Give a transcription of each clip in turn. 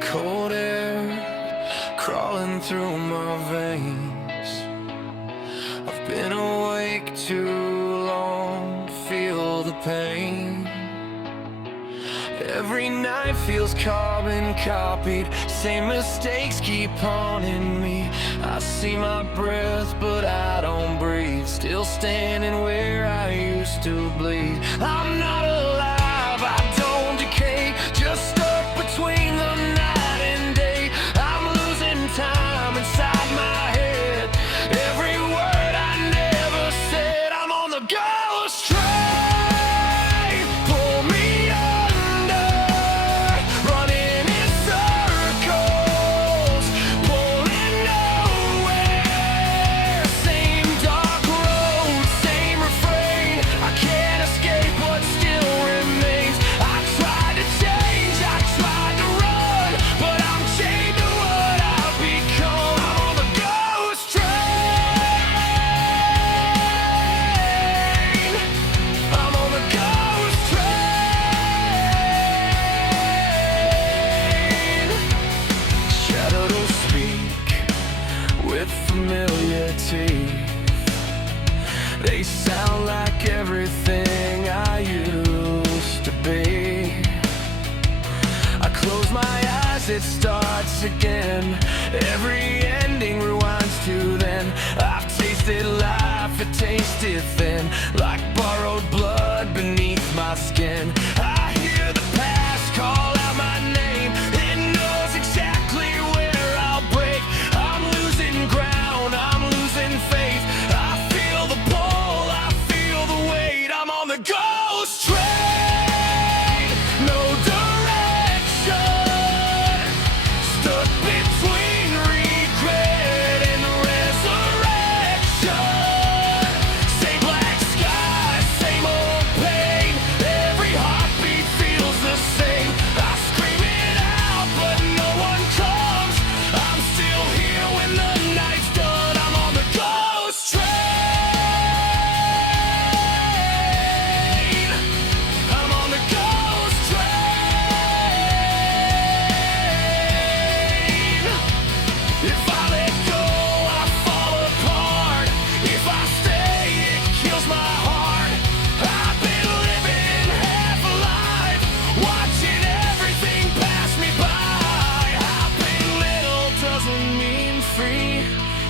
Cold air crawling through my veins. I've been awake too long to feel the pain. Every night feels carbon copied, same mistakes keep haunting me. I see my breath but I don't breathe, still standing where I used to bleed. I'm not alive, I don't decay, just stuck between the night and day. I'm losing time inside my head, every word I never said. I'm on the ghost train. Familiar teeth, they sound like everything I used to be. I close my eyes, it starts again, every ending rewinds to then. I've tasted life, it tasted thin, like borrowed blood beneath my skin. I hear the past call out my name, it knows exactly where I'll break. I'm losing ground, faith. I feel the pull, I feel the weight. I'm on the ghost train, no direction, stuck between regret and resurrection. Same black sky, same old pain, every heartbeat feels the same. I scream it out but no one comes, I'm still here when the night's done.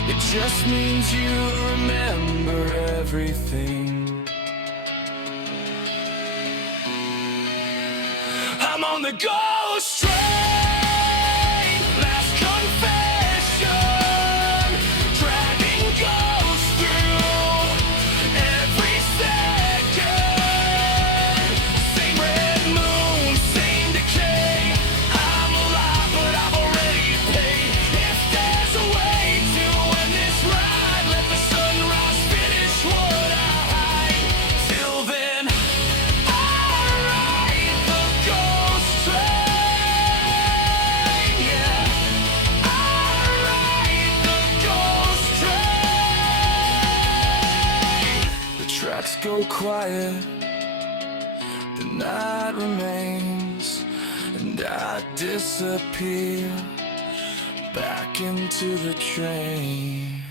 It just means you remember everything. I'm on the ghost train, last confession, dragging ghosts through every second. Same red moon, same decay. I'm alive but I've already paid. If there's a way to end this ride, let the sunrise finish what I hide. Till then, I ride the ghost train. Yeah, I ride the ghost train. The tracks go quiet, the night remains, and I disappear back into the train.